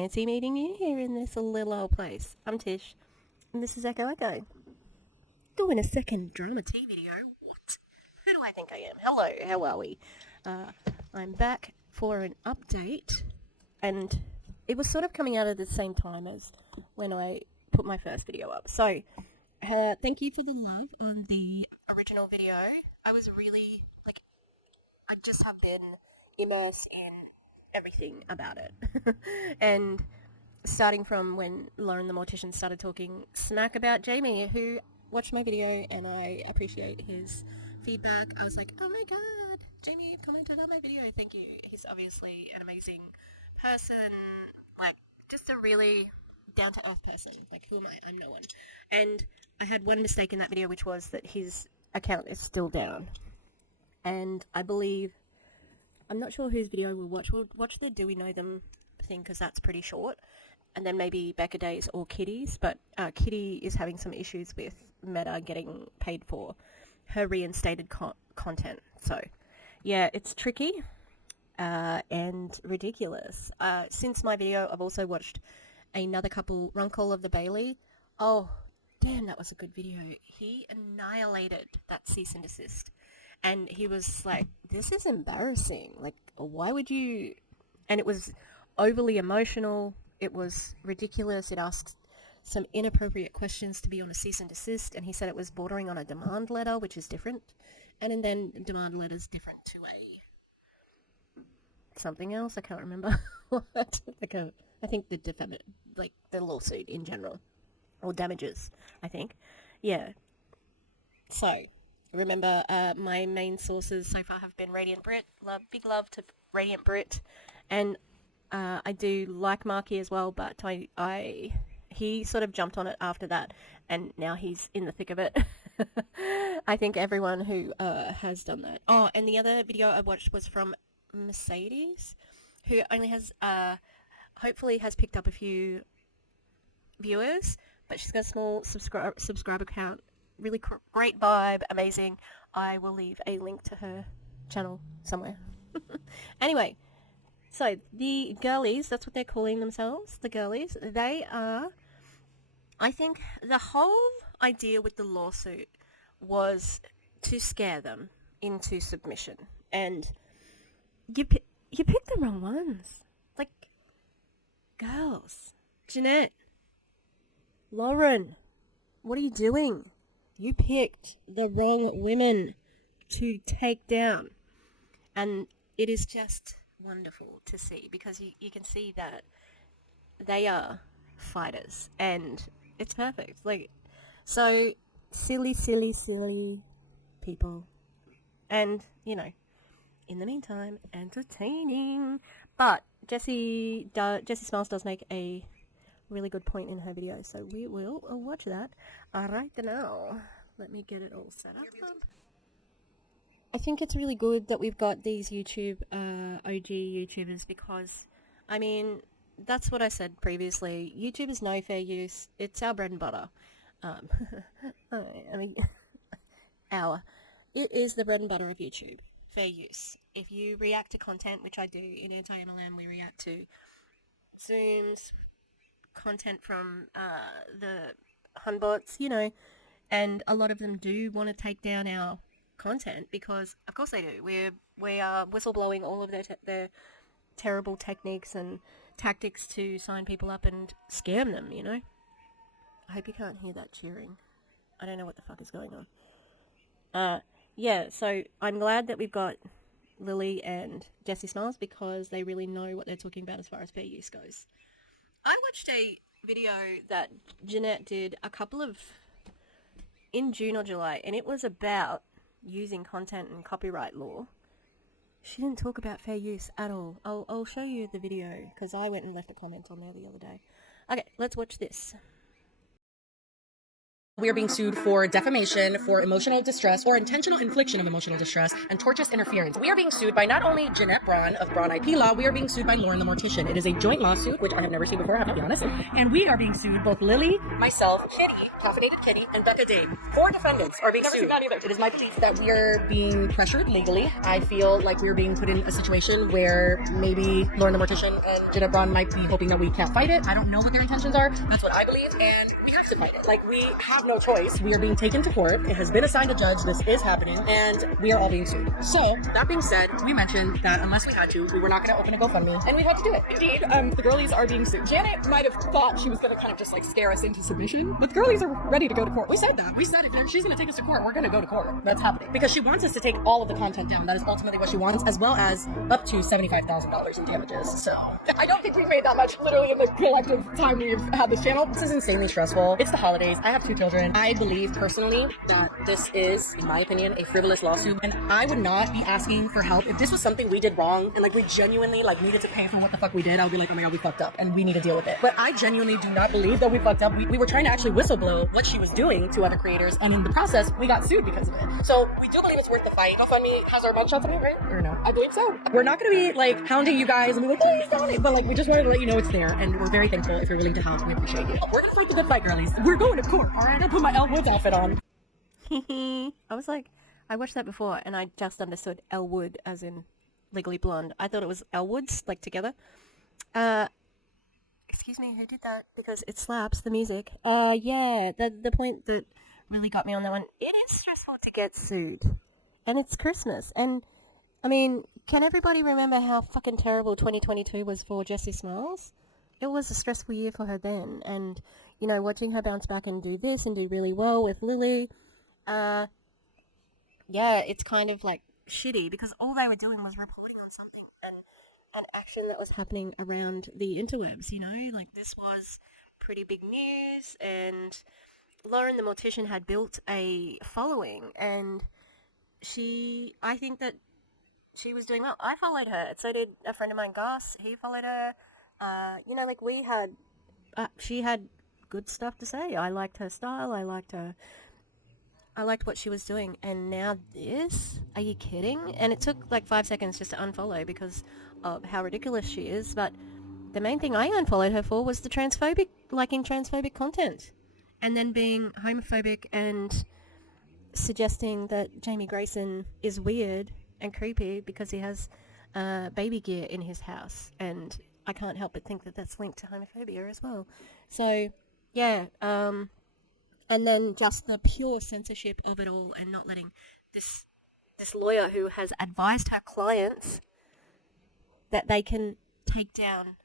fancy meeting you here in this little old place. I'm Tish, and this is Echo. Doing a second drama tea video. What? Who do I think I am? Hello, how are we? I'm back for an update, and it was sort of coming out at the same time as when I put my first video up. So, thank you for the love on the original video. I was really, I just have been immersed in everything about it. And starting from when Lauren the Mortician started talking smack about Jamie, who watched my video, and I appreciate his feedback. I was like, oh my god, Jamie commented on my video, thank you. He's obviously an amazing person, just a really down-to-earth person. Who am I? I'm no one. And I had one mistake in that video, which was that his account is still down. And I believe, I'm not sure whose video we'll watch. We'll watch the Do We Know Them thing, because that's pretty short. And then maybe Becca Days or Kitty's. But Kitty is having some issues with Meta getting paid for her reinstated content. So, yeah, it's tricky and ridiculous. Since my video, I've also watched another couple, Run Call of the Bailey. Oh, damn, that was a good video. He annihilated that cease and desist. And he was like, this is embarrassing. Why would you... And it was overly emotional. It was ridiculous. It asked some inappropriate questions to be on a cease and desist. And he said it was bordering on a demand letter, which is different. And then demand letter's different to a... something else. I can't remember. What? I think the lawsuit in general. Or damages, I think. Yeah. So... Remember, my main sources so far have been Radiant Brit. Big love to Radiant Brit. And I do like Marky as well, but he sort of jumped on it after that, and now he's in the thick of it. I think everyone who has done that. Oh, and the other video I watched was from Mercedes, who only has, hopefully has picked up a few viewers, but she's got a small subscriber count. Really great vibe, amazing. I will leave a link to her channel somewhere. Anyway, so the Girlies, that's what they're calling themselves, the Girlies. They are, I think the whole idea with the lawsuit was to scare them into submission. And you picked the wrong ones. Girls. Jeanette. Lauren. What are you doing? You picked the wrong women to take down. And it is just wonderful to see, because you can see that they are fighters, and it's perfect. So silly people. And, in the meantime, entertaining. But Jessie Smiles does make a really good point in her video, so we will watch that right now. Let me get it all set up. I think it's really good that we've got these OG YouTubers, because, that's what I said previously. YouTube is no fair use. It's our bread and butter. It is the bread and butter of YouTube. Fair use. If you react to content, which I do in Anti-MLM, we react to Zooms, content from the Hunbots, and a lot of them do want to take down our content, because of course they do. We are whistleblowing all of their terrible techniques and tactics to sign people up and scam them, I hope you can't hear that cheering. I don't know what the fuck is going on. Yeah, so I'm glad that we've got Lily and Jessie Smiles, because they really know what they're talking about as far as fair use goes. I watched a video that Jeanette did in June or July, and it was about using content and copyright law. She didn't talk about fair use at all. I'll show you the video, because I went and left a comment on there the other day. Okay, let's watch this. We are being sued for defamation, for emotional distress, or intentional infliction of emotional distress, and tortious interference. We are being sued by not only Jeanette Braun of Braun IP Law, we are being sued by Lauren the Mortician. It is a joint lawsuit, which I have never seen before, I have to be honest. And we are being sued, both Lily, myself, Kitty, Caffinated Kitti, and Becca. 4 defendants are being sued. It is my belief that we are being pressured legally. I feel like we are being put in a situation where maybe Lauren the Mortician and Jeanette Braun might be hoping that we can't fight it. I don't know what their intentions are. That's what I believe, and we have to fight it. Like, we have no choice. We are being taken to court. It has been assigned a judge. This is happening, and we are all being sued. So, that being said, we mentioned that unless we had to, we were not going to open a GoFundMe, and we had to do it. Indeed, the girlies are being sued. Janet might have thought she was going to kind of just like scare us into submission, but the girlies are ready to go to court. We said that. We said if she's going to take us to court, we're going to go to court. That's happening. Because she wants us to take all of the content down. That is ultimately what she wants, as well as up to $75,000 in damages. So, I don't think we've made that much literally in the collective time we've had this channel. This is insanely stressful. It's the holidays. I have 2 children. I believe personally that this is, in my opinion, a frivolous lawsuit, and I would not be asking for help if this was something we did wrong and like we genuinely like needed to pay for what the fuck we did. I would be like, oh my god, we fucked up and we need to deal with it. But I genuinely do not believe that we fucked up. We were trying to actually whistleblow what she was doing to other creators, and in the process we got sued because of it. So we do believe it's worth the fight. GoFundMe has our mugshots on it, right? Or no? I believe so. We're not going to be like hounding you guys and be like, please donate, but like we just wanted to let you know it's there, and we're very thankful if you're willing to help. We appreciate you. We're gonna fight the good fight, girlies. We're going to court. All right, I'm gonna put my Elle Woods outfit on. I was like, I watched that before and I just understood Elle Wood as in Legally Blonde. I thought it was Elle Woods, like together. Excuse me, who did that? Because it slaps the music. Yeah, the point that really got me on that one. It is stressful to get sued. And it's Christmas. And, I mean, can everybody remember how fucking terrible 2022 was for Jessie Smiles? It was a stressful year for her then. And, you know, watching her bounce back and do this and do really well with Lily, yeah, it's kind of like shitty because all they were doing was reporting on something and an action that was happening around the interwebs, you know, like this was pretty big news, and Lauren the Mortician had built a following, and I think that she was doing well. I followed her, so did a friend of mine, Gus. He followed her. You know, like she had good stuff to say. I liked her style. I liked what she was doing, and now this? Are you kidding? And it took like 5 seconds just to unfollow because of how ridiculous she is, but the main thing I unfollowed her for was the liking transphobic content, and then being homophobic and suggesting that Jamie Grayson is weird and creepy because he has baby gear in his house, and I can't help but think that that's linked to homophobia as well. So, yeah, and then just the pure censorship of it all, and not letting this lawyer who has advised her clients that they can take down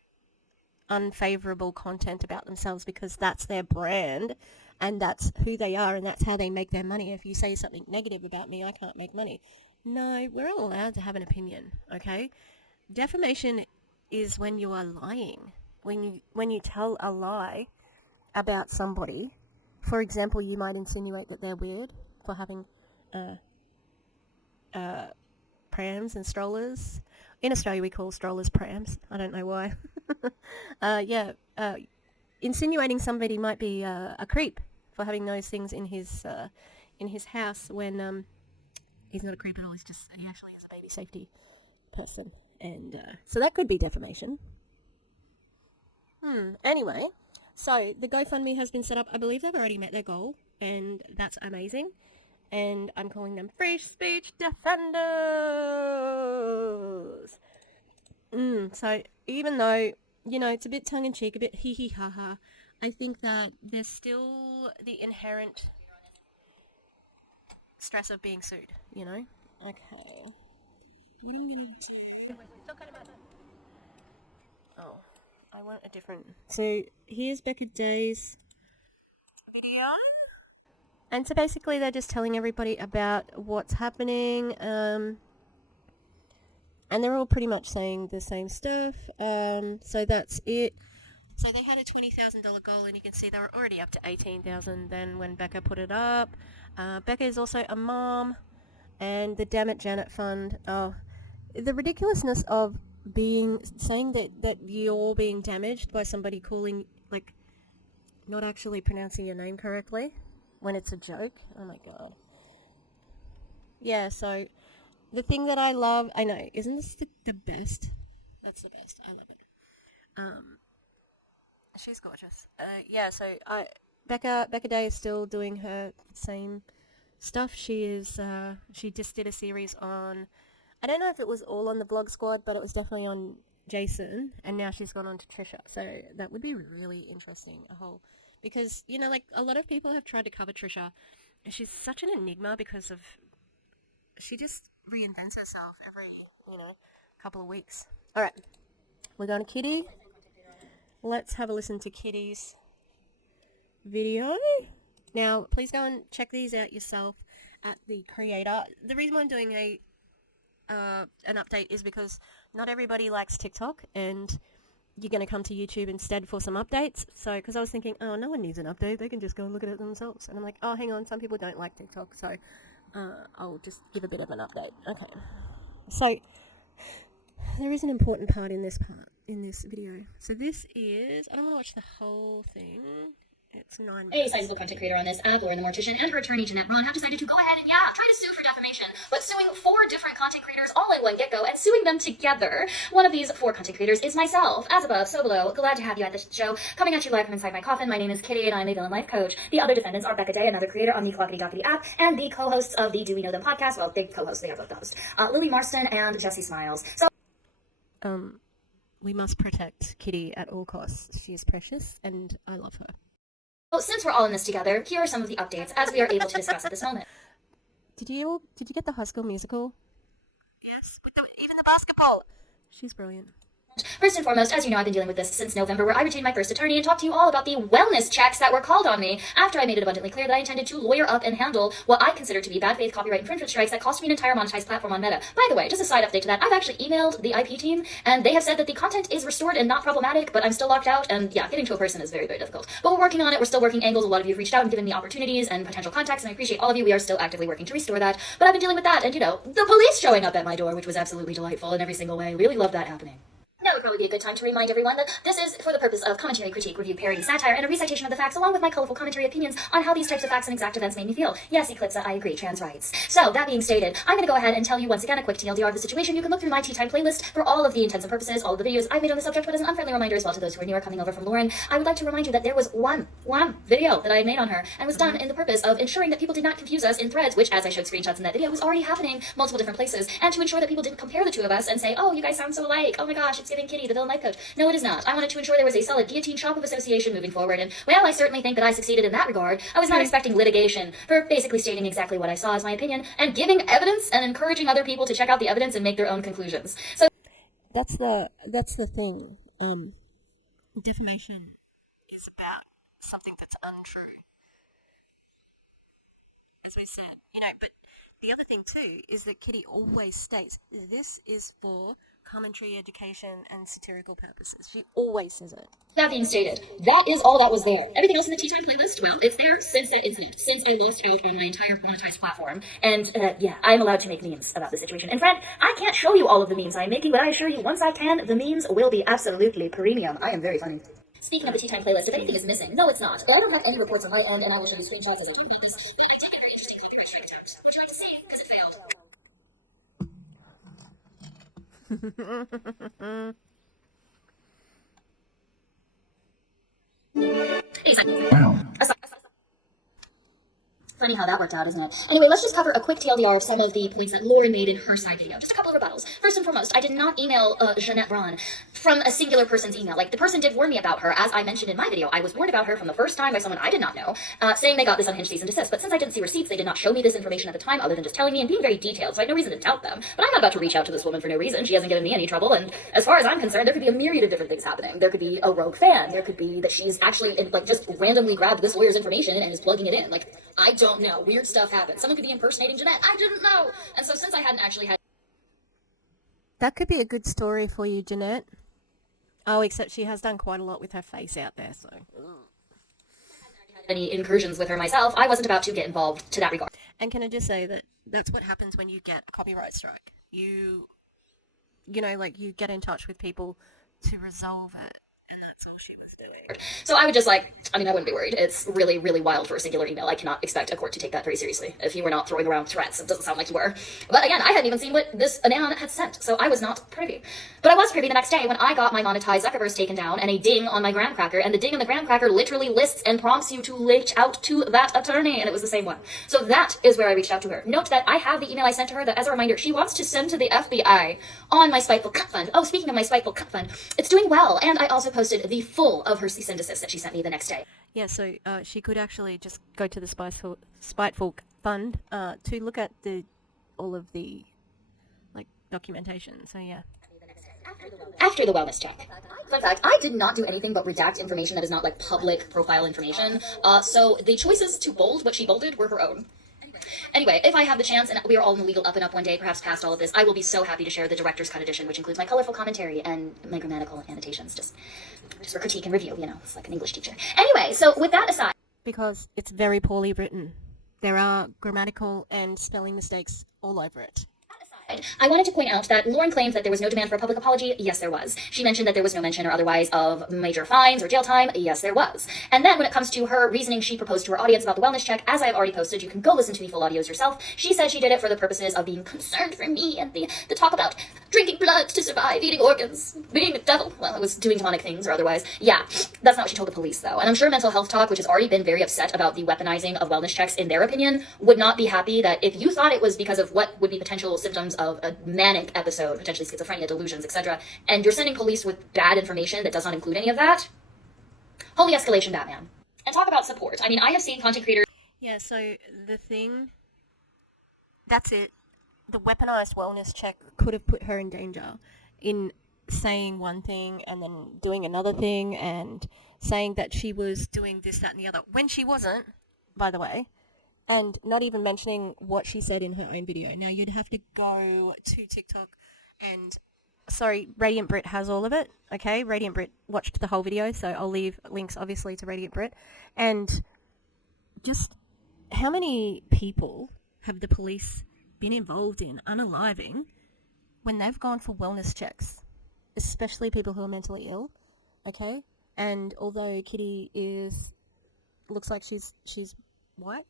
unfavorable content about themselves because that's their brand and that's who they are and that's how they make their money. If you say something negative about me, I can't make money. No, we're all allowed to have an opinion, okay? Defamation is when you are lying. When you tell a lie about somebody. For example, you might insinuate that they're weird for having prams and strollers. In Australia, we call strollers prams. I don't know why. Insinuating somebody might be a creep for having those things in his house when he's not a creep at all. He actually is a baby safety person, and so that could be defamation. Anyway. So, the GoFundMe has been set up. I believe they've already met their goal, and that's amazing. And I'm calling them Free Speech Defenders. So, even though, you know, it's a bit tongue-in-cheek, a bit hee-hee-ha-ha, I think that there's still the inherent stress of being sued, you know? Okay. Oh. I want a different... So, here's Becca Day's video. And so basically they're just telling everybody about what's happening. And they're all pretty much saying the same stuff. So that's it. So they had a $20,000 goal, and you can see they were already up to $18,000 then when Becca put it up. Becca is also a mom. And the Damn It Janet Fund. Oh, the ridiculousness of saying that you're being damaged by somebody calling, like, not actually pronouncing your name correctly when it's a joke. Oh my god. Yeah, so the thing that I love, I know, isn't this the best? That's the best. I love it. She's gorgeous. Yeah, so Becca Day is still doing her same stuff. She just did a series on, I don't know if it was all on the Vlog Squad, but it was definitely on Jason, and now she's gone on to Trisha. So that would be really interesting, because, like, a lot of people have tried to cover Trisha, and she's such an enigma because of, she just reinvents herself every, couple of weeks. All right, we're going to Kitty. Let's have a listen to Kitty's video. Now, please go and check these out yourself at the creator. The reason why I'm doing an update is because not everybody likes TikTok, and you're going to come to YouTube instead for some updates. So, because I was thinking, oh, no one needs an update. They can just go and look at it themselves. And I'm like, oh, hang on, some people don't like TikTok, so I'll just give a bit of an update. Okay. So, there is an important part in this video. So this is, I don't want to watch the whole thing. It's 9 minutes. A sizable content creator on this app, Lauren the Mortician, and her attorney, Jeanette Braun, have decided to go ahead and, try to sue for defamation, but suing 4 different content creators all in one get-go and suing them together. One of these 4 content creators is myself. As above, so below. Glad to have you at the show. Coming at you live from inside my coffin. My name is Kitty, and I'm a villain life coach. The other defendants are Becca Day, another creator on the Clockety Dockety app, and the co-hosts of the Do We Know Them podcast. Well, they co-hosts, they are both the hosts. Lily Marston and Jessie Smiles. So, we must protect Kitty at all costs. She is precious, and I love her. well, since we're all in this together, here are some of the updates as we are able to discuss at this moment. Did you get the High School Musical? Yes, even the basketball. She's brilliant. First and foremost, as you know, I've been dealing with this since November, where I retained my first attorney and talked to you all about the wellness checks that were called on me after I made it abundantly clear that I intended to lawyer up and handle what I consider to be bad faith copyright infringement strikes that cost me an entire monetized platform on Meta. By the way, just a side update to that, I've actually emailed the IP team, and they have said that the content is restored and not problematic, but I'm still locked out, and yeah, getting to a person is very, very difficult. But we're working on it. We're still working angles. A lot of you have reached out and given me opportunities and potential contacts, and I appreciate all of you. We are still actively working to restore that, but I've been dealing with that, and the police showing up at my door, which was absolutely delightful in every single way. Really loved that happening. Now would probably be a good time to remind everyone that this is for the purpose of commentary, critique, review, parody, satire, and a recitation of the facts, along with my colorful commentary opinions on how these types of facts and exact events made me feel. Yes, Eclipse, I agree, trans rights. So, that being stated, I'm going to go ahead and tell you once again a quick TLDR of the situation. You can look through my Tea Time playlist for all of the intents and purposes, all of the videos I've made on the subject, but as an unfriendly reminder as well to those who are newer coming over from Lauren, I would like to remind you that there was one video that I made on her, and was done in the purpose of ensuring that people did not confuse us in threads, which, as I showed screenshots in that video, was already happening multiple different places, and to ensure that people didn't compare the two of us and say, oh, you guys sound so alike, oh my gosh, it's giving Kitty, the villain life coach. No, it is not. I wanted to ensure there was a solid guillotine shop of association moving forward, and well, I certainly think that I succeeded in that regard. I was not expecting litigation for basically stating exactly what I saw as my opinion, and giving evidence and encouraging other people to check out the evidence and make their own conclusions. So That's the thing. Defamation is about something that's untrue, as we said. But the other thing too is that Kitty always states this is for commentary, education, and satirical purposes. She always says it. that being stated, that is all that was there. Everything else in the Tea Time playlist, well, it's there since that incident, since I lost out on my entire monetized platform. And yeah, I'm allowed to make memes about the situation. And friend, I can't show you all of the memes I'm making, but I assure you, once I can, the memes will be absolutely premium. I am very funny. Speaking of the Tea Time playlist, if anything is missing, no, it's not. I don't have any reports on my end, and I will show you screenshots as I talk about this. But I did a very interesting copyright strike attempt. Would you like to see? Because it failed. Wow. Funny how that worked out, isn't it? Anyway, let's just cover a quick TLDR of some of the points that Lauren made in her side video. Just a couple of rebuttals. First and foremost, I did not email Jeanette Braun from a singular person's email. Like, the person did warn me about her, as I mentioned in my video. I was warned about her from the first time by someone I did not know, saying they got this unhinged cease and desist. But since I didn't see receipts, they did not show me this information at the time, other than just telling me and being very detailed, so I had no reason to doubt them. But I'm not about to reach out to this woman for no reason. She hasn't given me any trouble, and as far as I'm concerned, there could be a myriad of different things happening. There could be a rogue fan. There could be that she's actually, just randomly grabbed this lawyer's information and is plugging it in. Like, I don't know. Weird stuff happens. Someone could be impersonating Jeanette. I didn't know. And so since I hadn't actually had That could be a good story for you, Jeanette. Oh, except she has done quite a lot with her face out there, so. any incursions with her myself, I wasn't about to get involved to that regard. And can I just say that that's what happens when you get a copyright strike. You get in touch with people to resolve it, and that's all she was doing. So I would just I wouldn't be worried. It's really, really wild for a singular email. I cannot expect a court to take that very seriously. If you were not throwing around threats, it doesn't sound like you were. But again, I hadn't even seen what this Anon had sent, so I was not privy. But I was privy the next day when I got my monetized Zuckerverse taken down and a ding on my graham cracker, and the ding on the graham cracker literally lists and prompts you to reach out to that attorney, and it was the same one. So that is where I reached out to her. Note that I have the email I sent to her that, as a reminder, she wants to send to the FBI on my Spiteful Cut Fund. Oh, speaking of my Spiteful Cut Fund, it's doing well, and I also posted the full of her cease and desist that she sent me the next day. Yeah, so she could actually just go to the Spiteful Fund to look at all of the documentation. So yeah. After the wellness check. Fun fact, I did not do anything but redact information that is not public profile information. So the choices to bold what she bolded were her own. Anyway, if I have the chance and we are all in the legal up and up one day, perhaps past all of this, I will be so happy to share the director's cut edition, which includes my colorful commentary and my grammatical annotations, just for critique and review, it's like an English teacher. Anyway, so with that aside. Because it's very poorly written. There are grammatical and spelling mistakes all over it. I wanted to point out that Lauren claimed that there was no demand for a public apology. Yes, there was. She mentioned that there was no mention or otherwise of major fines or jail time. Yes, there was. And then when it comes to her reasoning she proposed to her audience about the wellness check, as I have already posted, you can go listen to the full audios yourself. She said she did it for the purposes of being concerned for me and the talk about drinking blood to survive, eating organs, being a devil. Well, it was doing demonic things or otherwise. Yeah, that's not what she told the police, though. And I'm sure Mental Health Talk, which has already been very upset about the weaponizing of wellness checks in their opinion, would not be happy that if you thought it was because of what would be potential symptoms of a manic episode, potentially schizophrenia, delusions, etc., and you're sending police with bad information that does not include any of that, holy escalation, Batman. And talk about support. I have seen content creators. Yeah, so that's it. The weaponized wellness check could have put her in danger in saying one thing and then doing another thing and saying that she was doing this, that, and the other, when she wasn't, by the way. And not even mentioning what she said in her own video. Now, you'd have to go to TikTok and... Sorry, Radiant Brit has all of it, okay? Radiant Brit watched the whole video, so I'll leave links, obviously, to Radiant Brit. And just how many people have the police been involved in unaliving when they've gone for wellness checks? Especially people who are mentally ill, okay? And although Kitty looks like she's white,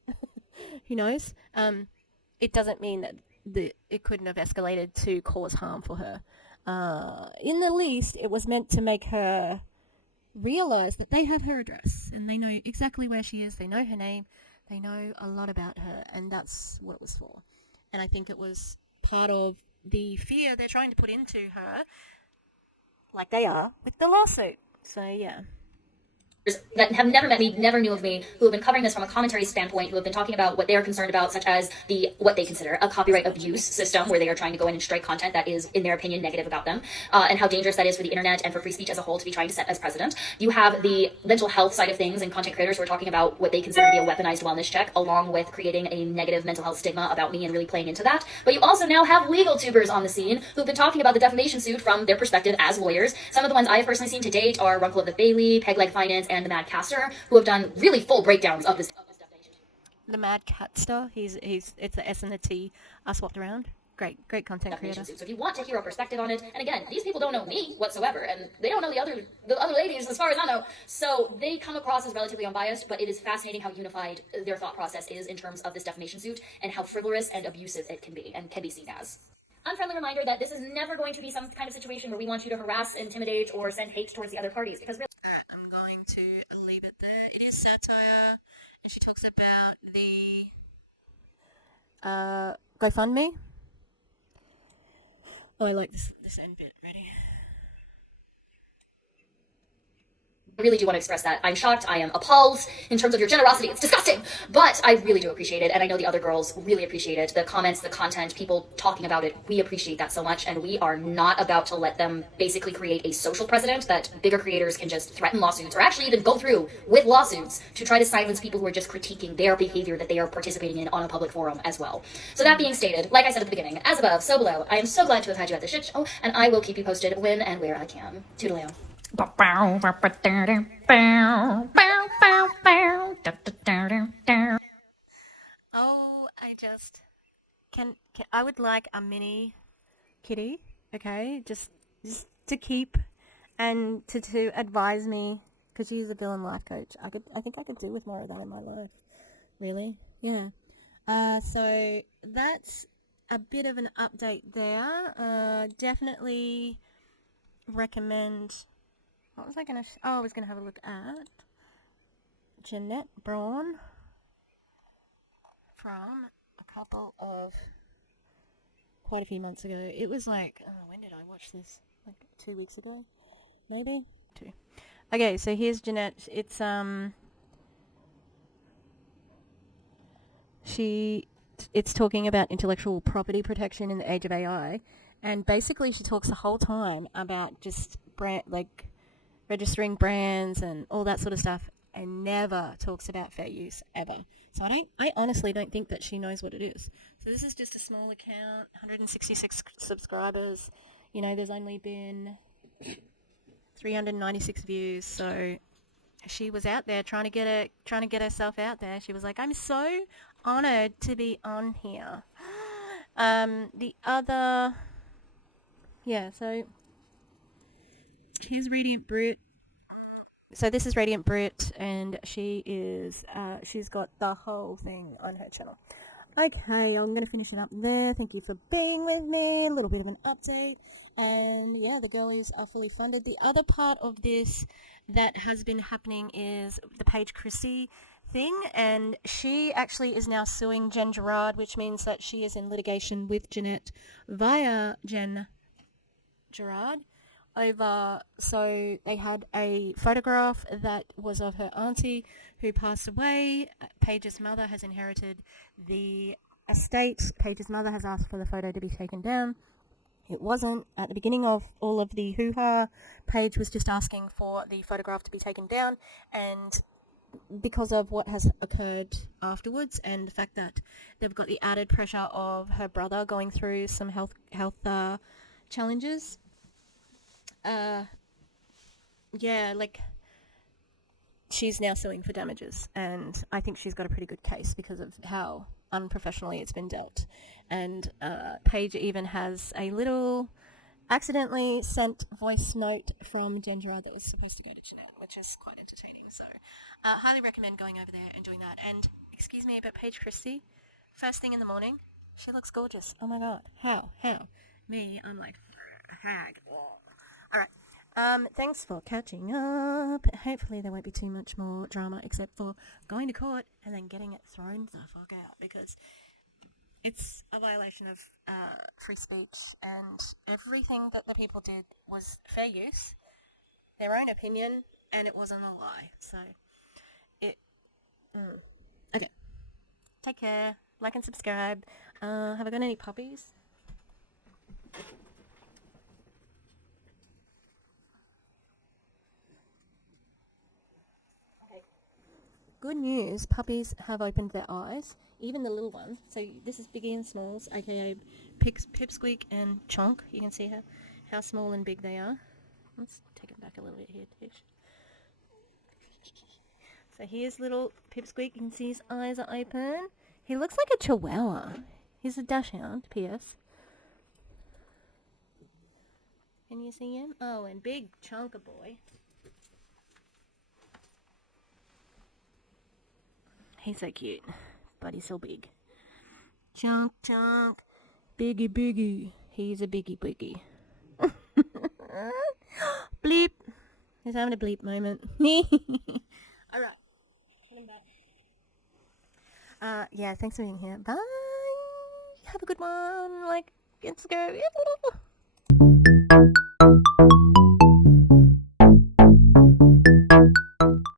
who knows? It doesn't mean that it couldn't have escalated to cause harm for her. In the least, it was meant to make her realize that they have her address and they know exactly where she is. They know her name. They know a lot about her, and that's what it was for. And I think it was part of the fear they're trying to put into her, like they are with the lawsuit. So, yeah. That have never met me, never knew of me, who have been covering this from a commentary standpoint, who have been talking about what they are concerned about, such as what they consider a copyright abuse system, where they are trying to go in and strike content that is, in their opinion, negative about them, and how dangerous that is for the internet and for free speech as a whole to be trying to set as precedent. You have the mental health side of things and content creators who are talking about what they consider to be a weaponized wellness check, along with creating a negative mental health stigma about me and really playing into that. But you also now have legal tubers on the scene who've been talking about the defamation suit from their perspective as lawyers. Some of the ones I have personally seen to date are Runkle of the Bailey, Pegleg Finance, and the Mad Caster, who have done really full breakdowns of this. The Mad Catster, it's the S and the T swapped around. Great content creator. So if you want to hear a perspective on it, and again, these people don't know me whatsoever, and they don't know the other ladies as far as I know, so they come across as relatively unbiased, but it is fascinating how unified their thought process is in terms of this defamation suit, and how frivolous and abusive it can be, and can be seen as. Unfriendly reminder that this is never going to be some kind of situation where we want you to harass, intimidate, or send hate towards the other parties, because really... I'm going to leave it there. It is satire, and she talks about the GoFundMe. Oh, I like this end bit. Ready? I really do want to express that. I'm shocked. I am appalled in terms of your generosity. It's disgusting. But I really do appreciate it. And I know the other girls really appreciate it. The comments, the content, people talking about it. We appreciate that so much. And we are not about to let them basically create a social precedent that bigger creators can just threaten lawsuits or actually even go through with lawsuits to try to silence people who are just critiquing their behavior that they are participating in on a public forum as well. So that being stated, like I said at the beginning, as above, so below, I am so glad to have had you at this shit show. And I will keep you posted when and where I can. Toodaloo. Oh, I would like a mini kitty, okay, just to keep and to advise me because she's a villain life coach. I think I could do with more of that in my life. Really, yeah. So that's a bit of an update there. Definitely recommend. What was I gonna? I was gonna have a look at Jeanette Braun from quite a few months ago. It was like, when did I watch this? Like 2 weeks ago, maybe 2. Okay, so here's Jeanette. It's it's talking about intellectual property protection in the age of AI, and basically she talks the whole time about just registering brands and all that sort of stuff, and never talks about fair use ever. So I honestly don't think that she knows what it is. So this is just a small account, 166 subscribers. You know, there's only been 396 views. So she was out there trying to get herself out there. She was like, "I'm so honored to be on here." So here's Radiant Brit. So this is Radiant Brit, and she's got the whole thing on her channel. Okay, I'm going to finish it up there. Thank you for being with me. A little bit of an update. And yeah, the girlies are fully funded. The other part of this that has been happening is the Paige Chrissy thing, and she actually is now suing Jen Gerard, which means that she is in litigation with Jeanette via Jen Gerard. So they had a photograph that was of her auntie who passed away. Paige's mother has inherited the estate. Paige's mother has asked for the photo to be taken down. It wasn't. At the beginning of all of the hoo-ha, Paige was just asking for the photograph to be taken down, and because of what has occurred afterwards and the fact that they've got the added pressure of her brother going through some health challenges, she's now suing for damages, and I think she's got a pretty good case because of how unprofessionally it's been dealt. And Paige even has a little accidentally sent voice note from Jen Gerard that was supposed to go to Jeanette, which is quite entertaining. So highly recommend going over there and doing that. And excuse me about Paige Christie, first thing in the morning, she looks gorgeous. Oh my god, how? Me, I'm like hag. Alright. Thanks for catching up. Hopefully there won't be too much more drama except for going to court and then getting it thrown the fuck out, because it's a violation of free speech, and everything that the people did was fair use, their own opinion, and it wasn't a lie. So, okay. Take care. Like and subscribe. Have I got any puppies? Good news, puppies have opened their eyes, even the little ones. So this is Biggie and Smalls, aka Pipsqueak and Chonk. You can see how small and big they are. Let's take it back a little bit here, Tish. So here's little Pipsqueak. You can see his eyes are open. He looks like a chihuahua. He's a dachshund, P.S. Can you see him? Oh, and big Chonka boy. He's so cute, but he's so big. Chunk, biggie. He's a biggie. Bleep. He's having a bleep moment. Alright. Put him back. Yeah, thanks for being here. Bye. Have a good one. Let's go.